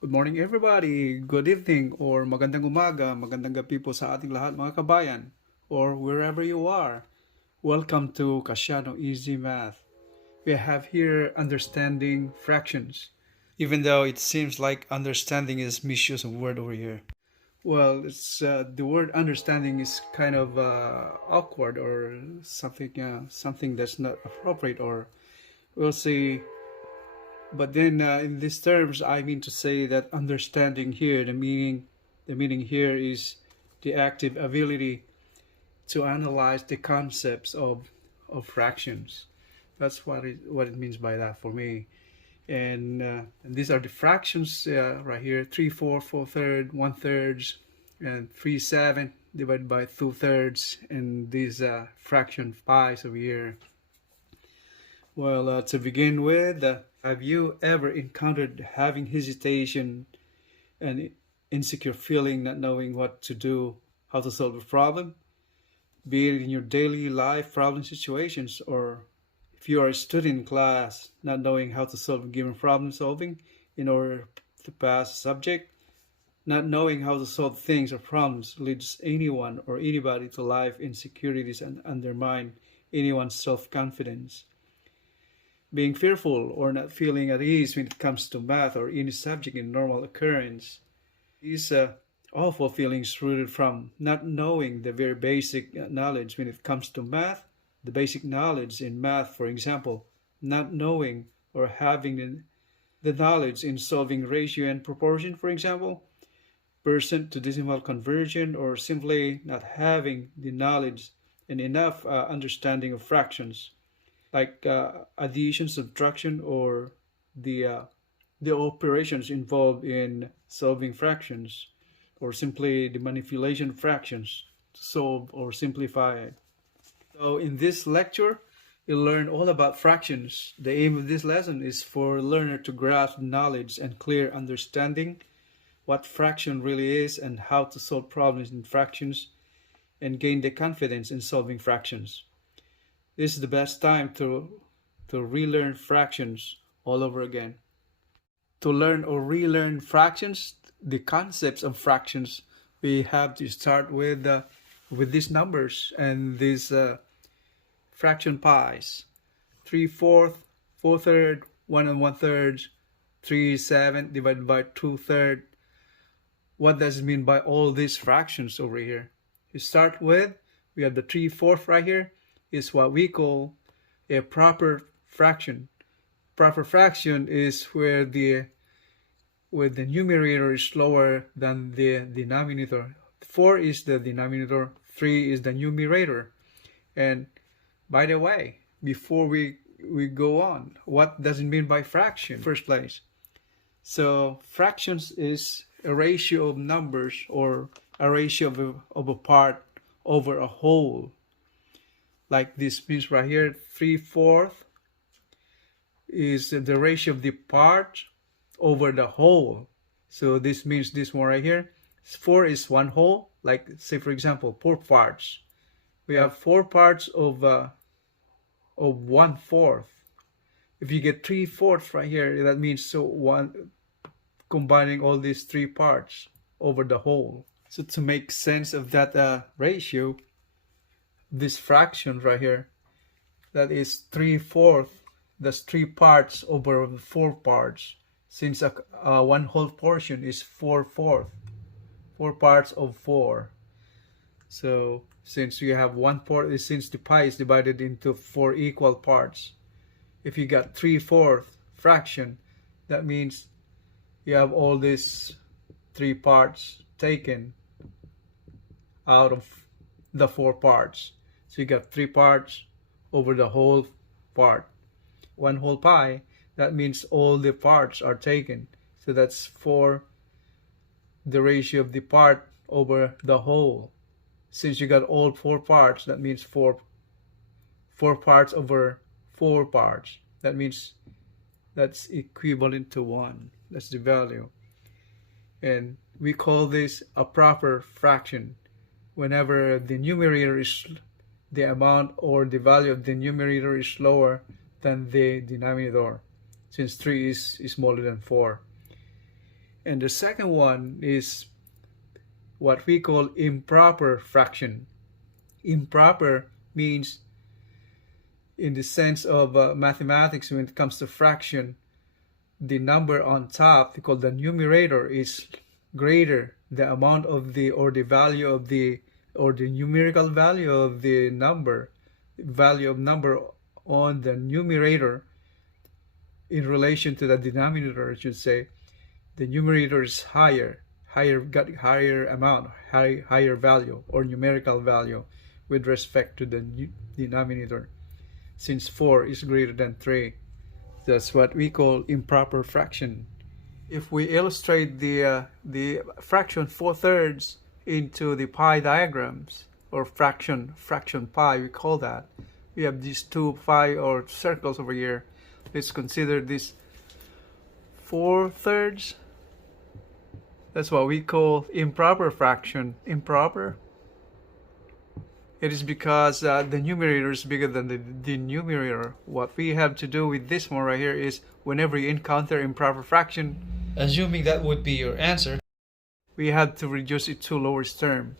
Good morning everybody, good evening or magandang umaga, magandang gabi po sa ating lahat mga kabayan or wherever you are. Welcome to Kasyanno EZMath. We have here understanding fractions. Even though it seems like understanding is misuse of word over here. Well, it's the word understanding is kind of awkward or something that's not appropriate, or we'll say. But then, in these terms, I mean to say that understanding here, the meaning here is the active ability to analyze the concepts of fractions. That's what it means by that for me. And these are the fractions right here: 3/4, 4/3, 1/3, and 3/7 divided by 2/3, and these fraction pies over here. Well, to begin with, have you ever encountered having hesitation and insecure feeling, not knowing what to do, how to solve a problem? Be it in your daily life problem situations, or if you are a student in class, not knowing how to solve a given problem solving in order to pass a subject. Not knowing how to solve things or problems leads anyone or anybody to life insecurities and undermine anyone's self-confidence. Being fearful or not feeling at ease when it comes to math or any subject in normal occurrence. These awful feelings rooted from not knowing the very basic knowledge when it comes to math, the basic knowledge in math, for example, not knowing or having the knowledge in solving ratio and proportion, for example, percent to decimal conversion, or simply not having the knowledge and enough understanding of fractions like addition, subtraction, or the uh, the operations involved in solving fractions, or simply the manipulation of fractions to solve or simplify it. So in this lecture, you'll learn all about fractions. The aim of this lesson is for a learner to grasp knowledge and clear understanding what fraction really is and how to solve problems in fractions and gain the confidence in solving fractions. This is the best time to relearn fractions all over again. To learn or relearn fractions, the concepts of fractions, we have to start with these numbers and these fraction pies: 3/4, 4/3, 1 1/3, 3/7 divided by 2/3. What does it mean by all these fractions over here? You start with, we have the 3/4 right here, is what we call a proper fraction. Proper fraction is where the numerator is lower than the denominator. 4 is the denominator, 3 is the numerator. And by the way, before we go on, what does it mean by fraction? First place. So fractions is a ratio of numbers, or a ratio of a part over a whole. Like this means right here, 3/4 is the ratio of the part over the whole. So this means this one right here, 4 is one whole. Like say for example, 4 parts. We have 4 parts of 1/4. If you get 3/4 right here, that means so one combining all these 3 parts over the whole. So to make sense of that ratio, this fraction right here, that is 3/4, that's 3 parts over 4 parts, since one whole portion is 4/4, 4 parts of 4. So since we have 1/4, since the pie is divided into 4 equal parts, if you got 3/4 fraction, that means you have all these 3 parts taken out of the 4 parts. So you got 3 parts over the whole part. One whole pie, that means all the parts are taken. So that's 4, the ratio of the part over the whole. Since you got all 4 parts, that means 4 parts over 4 parts. That means that's equivalent to 1. That's the value. And we call this a proper fraction. Whenever the numerator is, the amount or the value of the numerator is lower than the denominator, since 3 is smaller than 4. And the second one is what we call improper fraction. Improper means, in the sense of mathematics, when it comes to fraction, the number on top, we call the numerator, is greater the amount of the, or the value of the, or the numerical value of the number, value of number on the numerator in relation to the denominator, I should say. The numerator is got higher amount, higher value or numerical value with respect to the denominator, since 4 is greater than 3. That's what we call improper fraction. If we illustrate the fraction 4/3 into the pi diagrams, or fraction pi, we call that. We have these two pi or circles over here. Let's consider this 4/3. That's what we call improper fraction. Improper? It is because the numerator is bigger than the denominator. What we have to do with this one right here is, whenever you encounter improper fraction, assuming that would be your answer, we have to reduce it to lowest term.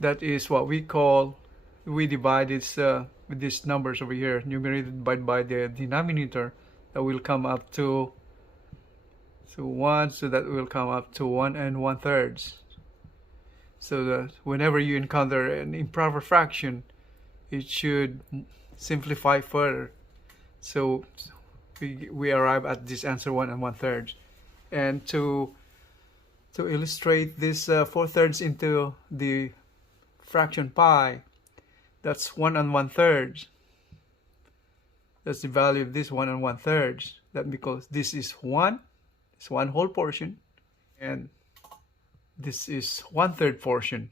That is what we call, we divide this with these numbers over here, numerator divided by the denominator, that will come up to 1, so that will come up to 1 1/3. So that whenever you encounter an improper fraction, it should simplify further. So we arrive at this answer 1 1/3. And to illustrate this 4/3 into the fraction pi, that's 1 1/3. That's the value of this 1 1/3. That because this is 1, it's one whole portion, and this is 1/3 portion.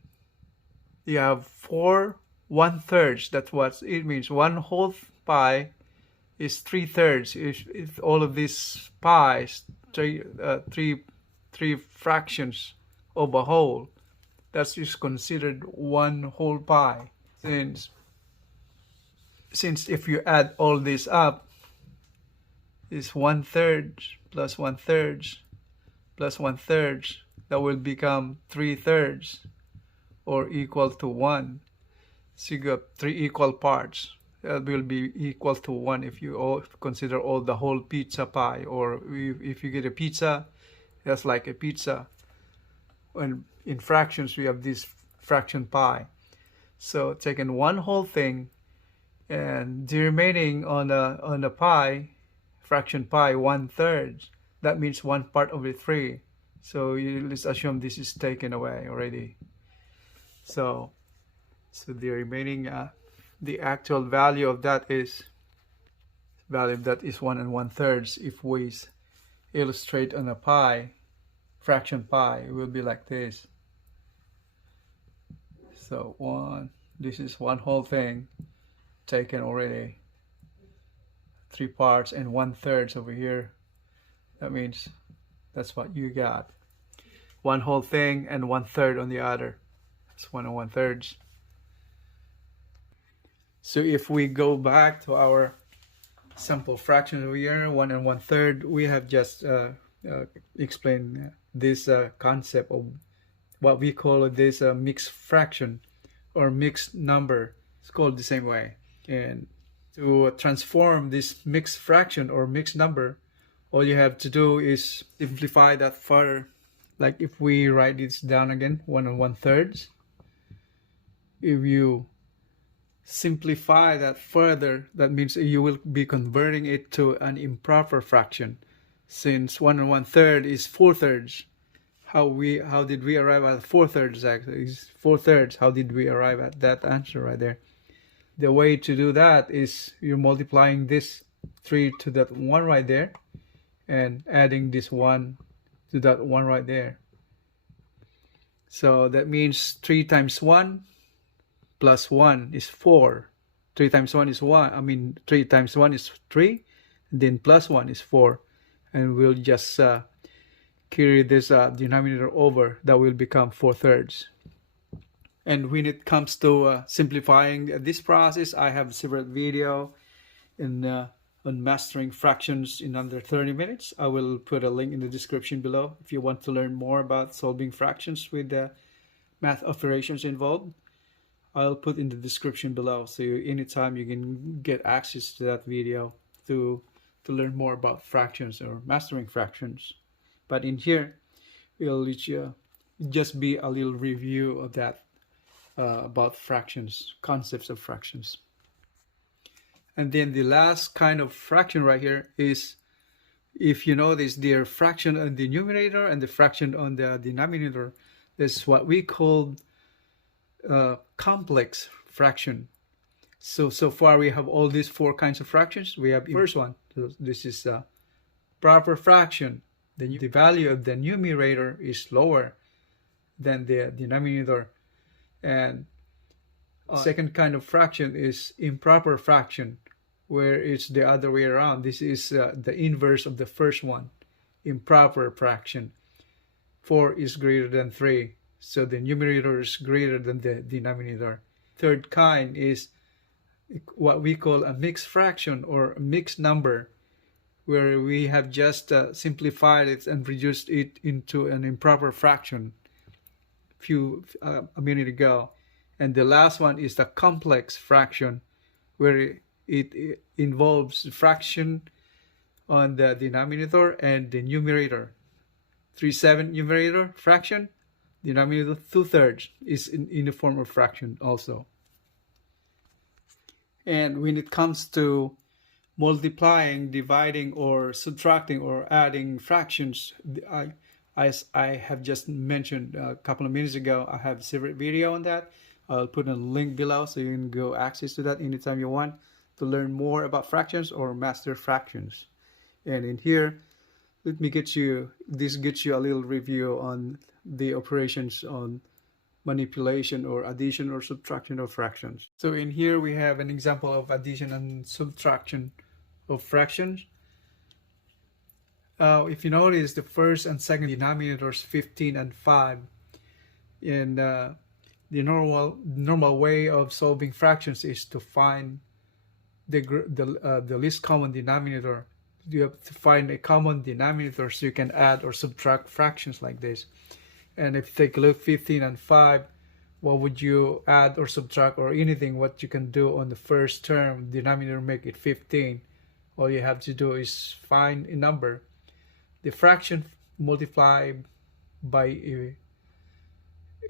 You have 4 1/3. That's what it means. One whole pi is 3/3. If all of these pi's, three fractions of a whole, that is considered one whole pi. Since if you add all this up, is 1/3 plus 1/3 plus 1/3, that will become 3/3, or equal to 1. So you got 3 equal parts. That will be equal to 1 if you all consider all the whole pizza pie, or if you get a pizza, that's like a pizza. And in fractions, we have this fraction pi. So taking one whole thing, and the remaining on the pi, fraction pi, 1/3. That means 1 part of the 3. So let's assume this is taken away already. So the remaining, the actual value of that is 1 1/3. If we illustrate on a pi, fraction pi, it will be like this. So this is one whole thing taken already, 3 parts and 1/3 over here. That means that's what you got. One whole thing and 1/3 on the other. That's 1 1/3. So if we go back to our simple fraction over here, 1 1/3, we have just explained this concept of what we call this mixed fraction or mixed number. It's called the same way. And to transform this mixed fraction or mixed number, all you have to do is simplify that further. Like if we write this down again, 1 1/3. If you simplify that further, that means you will be converting it to an improper fraction. Since 1 1/3 is 4/3. How did we arrive at 4/3 actually? Is 4/3. How did we arrive at that answer right there? The way to do that is you're multiplying this 3 to that 1 right there, and adding this 1 to that 1 right there. So that means 3 times 1 plus 1 is 4. 3 times 1 is 1. 3 times 1 is 3. And then plus 1 is 4. And we'll just carry this denominator over. That will become 4/3. And when it comes to simplifying this process, I have several video in on mastering fractions in under 30 minutes. I will put a link in the description below if you want to learn more about solving fractions with the math operations involved. I'll put in the description below, so anytime you can get access to that video to learn more about fractions or mastering fractions. But in here, we'll just be a little review of that about fractions, concepts of fractions. And then the last kind of fraction right here is, if you notice, the fraction on the numerator and the fraction on the denominator. That's what we call complex fraction. So far we have all these four kinds of fractions. We have the first one. So this is proper fraction. The value of the numerator is lower than the denominator. And second kind of fraction is improper fraction, where it's the other way around. This is the inverse of the first one, improper fraction. 4 is greater than 3, so the numerator is greater than the denominator. Third kind is what we call a mixed fraction or a mixed number, where we have just simplified it and reduced it into an improper fraction a minute ago. And the last one is the complex fraction, where it involves fraction on the denominator and the numerator. 3/7 numerator fraction, denominator 2/3 is in the form of fraction also. And when it comes to multiplying, dividing, or subtracting, or adding fractions, as I have just mentioned a couple of minutes ago, I have a separate video on that. I'll put a link below so you can go access to that anytime you want to learn more about fractions or master fractions. And in here, gets you a little review on the operations on manipulation or addition or subtraction of fractions. So in here we have an example of addition and subtraction of fractions. If you notice, the first and second denominators 15 and 5, and the normal way of solving fractions is to find the least common denominator. You have to find a common denominator so you can add or subtract fractions like this. And if you take a look, 15 and 5, what would you add or subtract or anything? What you can do on the first term, denominator, make it 15. All you have to do is find a number. The fraction multiply by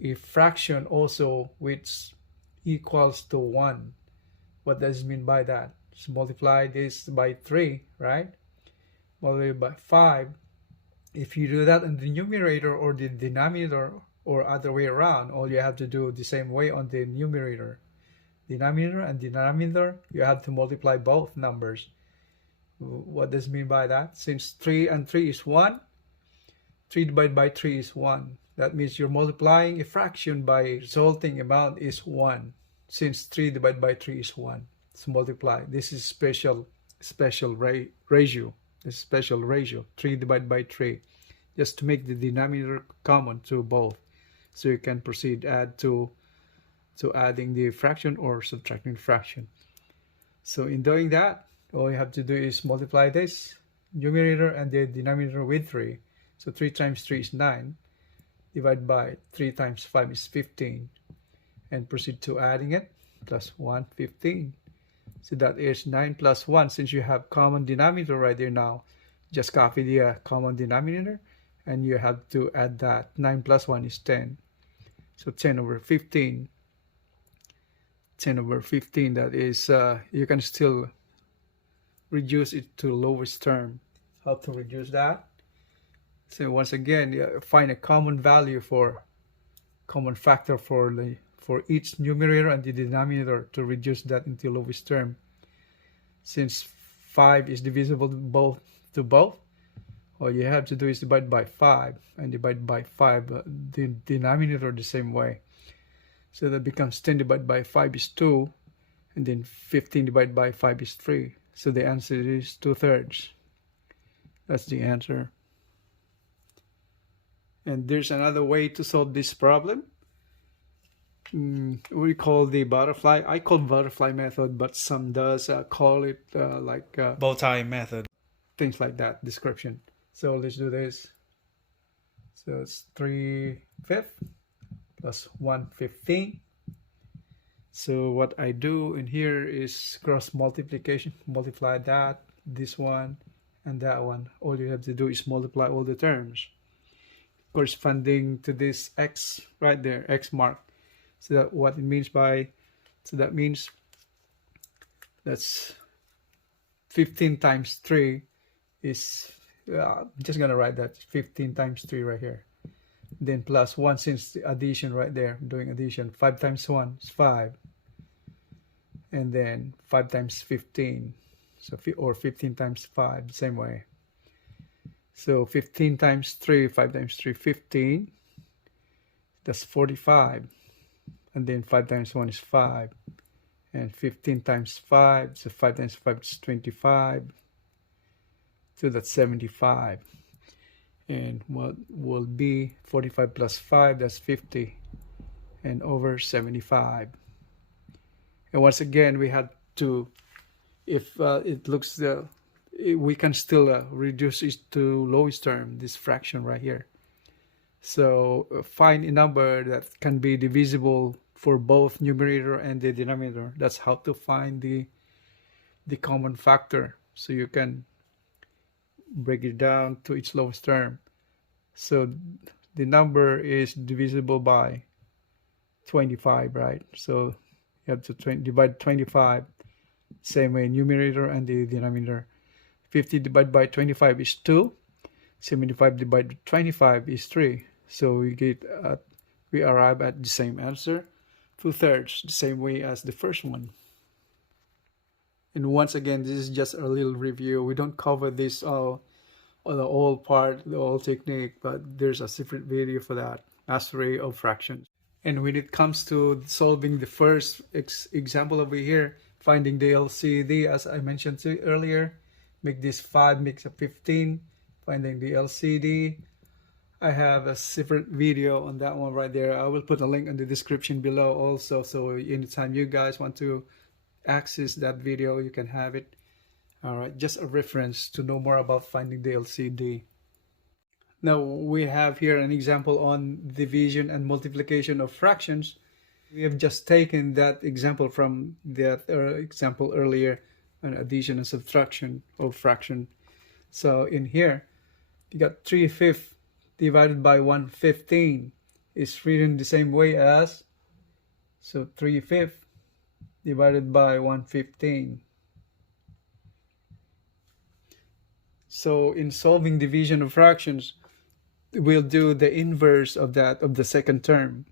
a fraction also which equals to 1. What does it mean by that? So multiply this by 3, right? Multiply by 5. If you do that in the numerator or the denominator or other way around, all you have to do the same way on the numerator. Denominator and denominator, you have to multiply both numbers. What does it mean by that? Since 3 and 3 is 1, 3 divided by 3 is 1. That means you're multiplying a fraction by resulting amount is 1. Since 3 divided by 3 is 1. So multiply. This is special ratio. This special ratio, 3 divided by 3, just to make the denominator common to both. So you can proceed to adding the fraction or subtracting fraction. So in doing that, all you have to do is multiply this numerator and the denominator with 3. So 3 times 3 is 9. Divided by 3 times 5 is 15. And proceed to adding it. Plus 1, 15. So that is 9 plus 1. Since you have common denominator right there now, just copy the common denominator and you have to add that. 9 plus 1 is 10. So 10 over 15. 10 over 15, that is, you can still reduce it to lowest term. How to reduce that? So once again, find a common value common factor for each numerator and the denominator to reduce that into lowest term. Since 5 is divisible to both, all you have to do is divide by 5 and divide by 5 the denominator the same way. So that becomes 10 divided by 5 is 2, and then 15 divided by 5 is 3. So the answer is 2/3. That's the answer. And there's another way to solve this problem. we call the butterfly. I call butterfly method, but some does call it like bow tie method, things like that description. So let's do this. So it's 3/5 plus 1/15. So what I do in here is cross multiplication, multiply that, this one, and that one. All you have to do is multiply all the terms corresponding to this x right there, x mark. So that what it means by, so that means that's 15 times 3 is, I'm just gonna write that 15 times 3 right here. Then plus 1 since the addition right there, doing addition. 5 times 1 is 5. And then 5 times 15. So, or 15 times 5, the same way. So 15 times 3, 5 times 3, 15. That's 45. And then 5 times 1 is 5. And 15 times 5, so 5 times 5 is 25. So that's 75. And what will be 45 plus 5, that's 50. And over 75. And once again, we had to, if it looks, we can still reduce it to lowest term, this fraction right here. So find a number that can be divisible for both numerator and the denominator. That's how to find the common factor. So you can break it down to its lowest term. So the number is divisible by 25, right? So you have to divide 25, same way numerator and the denominator. 50 divided by 25 is 2. 75 divided by 25 is 3. So we arrive at the same answer, 2/3, the same way as the first one. And once again, this is just a little review. We don't cover this the whole part, the whole technique, but there's a separate video for that, mastery of fractions. And when it comes to solving the first example over here, finding the LCD, as I mentioned earlier, make this 5 makes a 15, finding the LCD. I have a separate video on that one right there. I will put a link in the description below also, so anytime you guys want to access that video, you can have it. All right, just a reference to know more about finding the LCD. Now we have here an example on division and multiplication of fractions. We have just taken that example from that example earlier on addition and subtraction of fraction. So in here, you got 3/5 divided by 1/15 is written the same way as, so 3/5 divided by 1/15. So in solving division of fractions, we'll do the inverse of that, of the second term,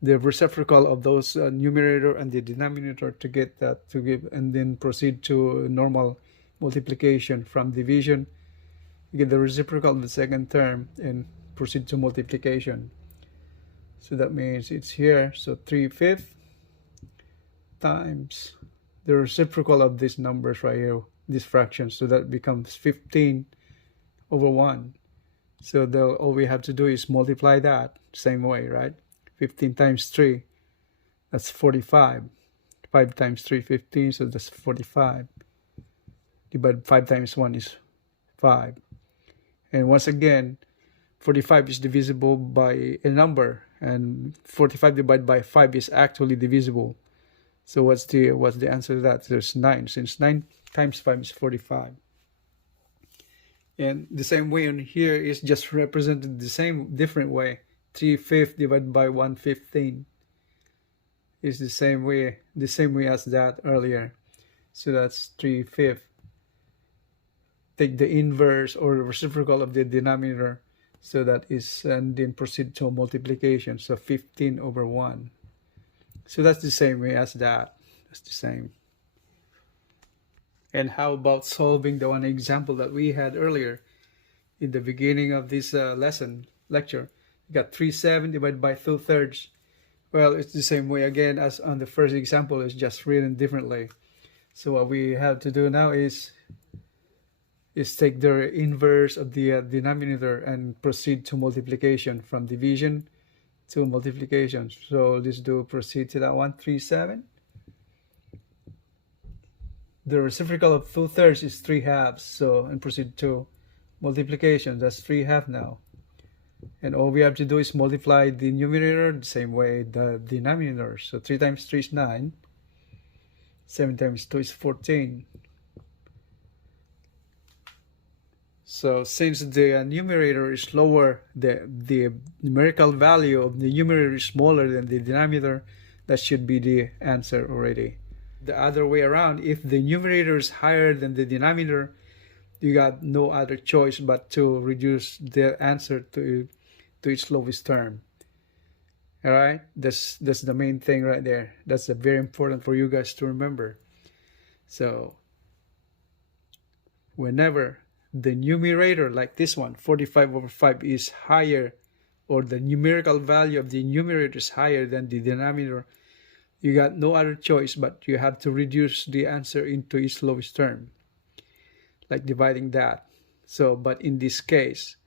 the reciprocal of those numerator and the denominator to get that, to give, and then proceed to normal multiplication. From division, you get the reciprocal of the second term and proceed to multiplication. So that means it's here, so 3/5 times the reciprocal of these numbers right here, these fractions, so that becomes 15/1. So all we have to do is multiply that same way, right? 15 times 3, that's 45. 5 times 3, 15, so that's 45. Divided 5 times 1 is 5. And once again, 45 is divisible by a number, and 45 divided by 5 is actually divisible. So what's the answer to that? There's 9, since 9 times 5 is 45. And the same way on here is just represented the same different way. 3/5 divided by 1/15 is the same way as that earlier. So that's 3/5. Take the inverse or reciprocal of the denominator, so that is, and then proceed to multiplication. So 15/1. So that's the same way as that. That's the same. And how about solving the one example that we had earlier in the beginning of this lecture? You got 3/7 divided by 2/3. Well, it's the same way again as on the first example. It's just written differently. So what we have to do now is take the inverse of the denominator and proceed to multiplication. From division two multiplications. So let's do proceed to that one. 3, 7. The reciprocal of 2/3 is 3/2. So, and proceed to multiplication. That's 3/2 now. And all we have to do is multiply the numerator the same way the denominator. So 3 times 3 is 9. 7 times 2 is 14. So since the numerator is lower, the numerical value of the numerator is smaller than the denominator, that should be the answer already. The other way around, if the numerator is higher than the denominator, you got no other choice but to reduce the answer to its lowest term. All right, that's the main thing right there. That's very important for you guys to remember. So whenever the numerator, like this one, 45/5, is higher, or the numerical value of the numerator is higher than the denominator, you got no other choice but you have to reduce the answer into its lowest term, like dividing that. So, but in this case,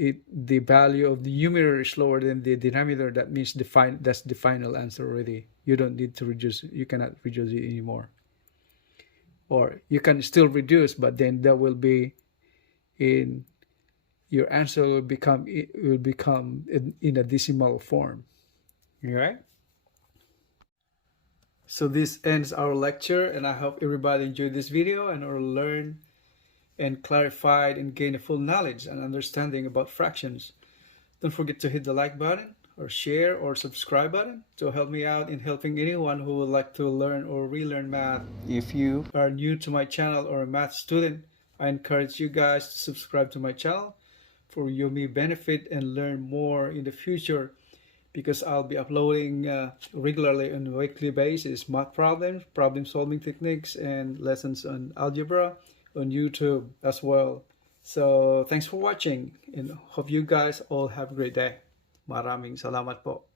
the value of the numerator is lower than the denominator. That means that's the final answer already. You don't need to reduce. You cannot reduce it anymore. Or you can still reduce, but then that will be in your answer will become in a decimal form. All right. So this ends our lecture, and I hope everybody enjoyed this video and or learned and clarified and gained a full knowledge and understanding about fractions. Don't forget to hit the like button or share or subscribe button to help me out in helping anyone who would like to learn or relearn math. If you are new to my channel or a math student, I encourage you guys to subscribe to my channel for you may benefit and learn more in the future, because I'll be uploading regularly on a weekly basis math problems, problem solving techniques, and lessons on algebra on YouTube as well. So thanks for watching, and hope you guys all have a great day. Maraming salamat po.